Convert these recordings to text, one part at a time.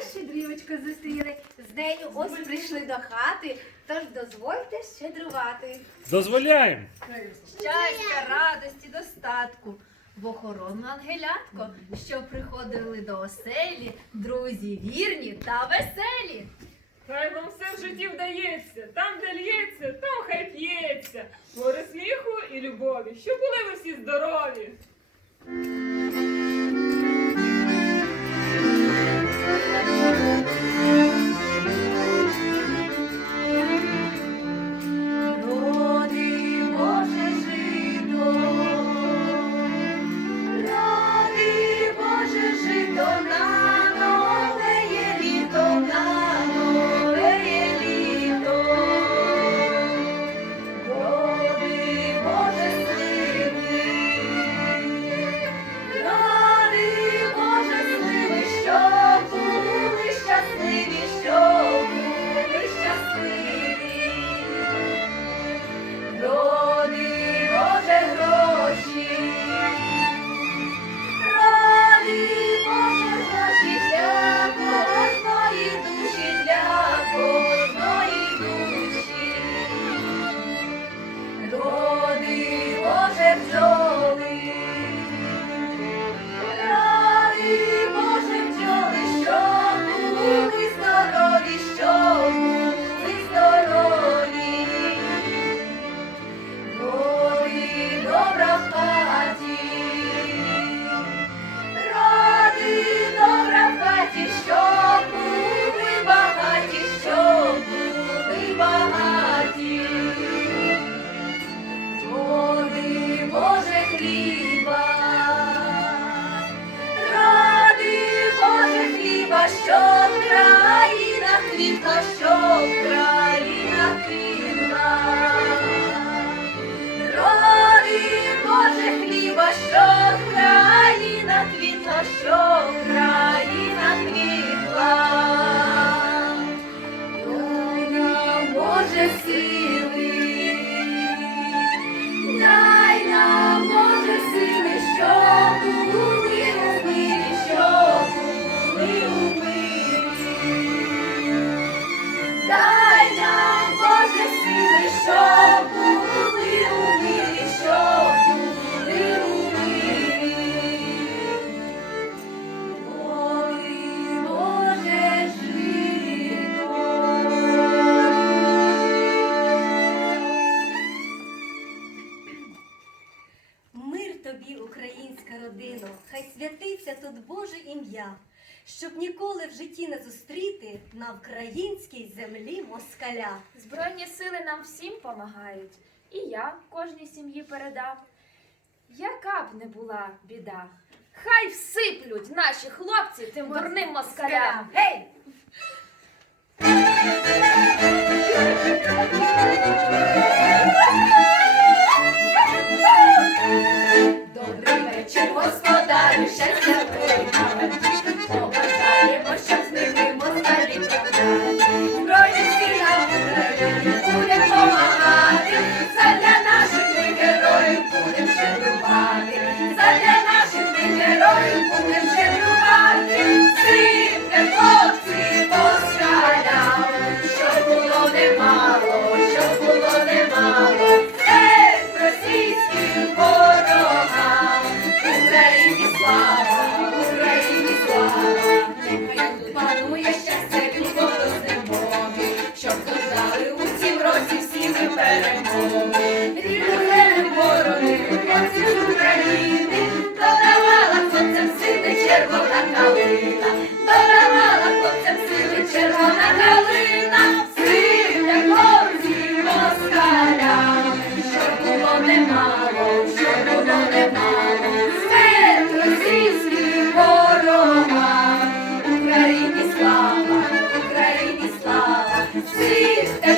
щедрівочку зустріли. З нею ось прийшли до хати, тож дозвольте щедрувати. Дозволяємо. Щастя, радості, достатку. В охорону ангелятко, що приходили до оселі, друзі вірні та веселі. Хай вам все в житті вдається, там, де лється, там хай п'ється. Море сміху і любові, щоб були ви всі здорові. Країна квітла, тут Боже ім'я, щоб ніколи в житті не зустріти на українській землі москаля. Збройні сили нам всім помагають, і я кожній сім'ї передав. Яка б не була біда, хай всиплють наші хлопці тим дурним москалям. Гей! Ми героїв будем щедрувати. Сипте, червона калина, додавала хлопцям сили червона калина, сили хлопці москалям, щоб було немало, щоб було немало, смерть російським ворогам, Україні слава, Україні слава, світе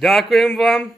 Дякуємо вам.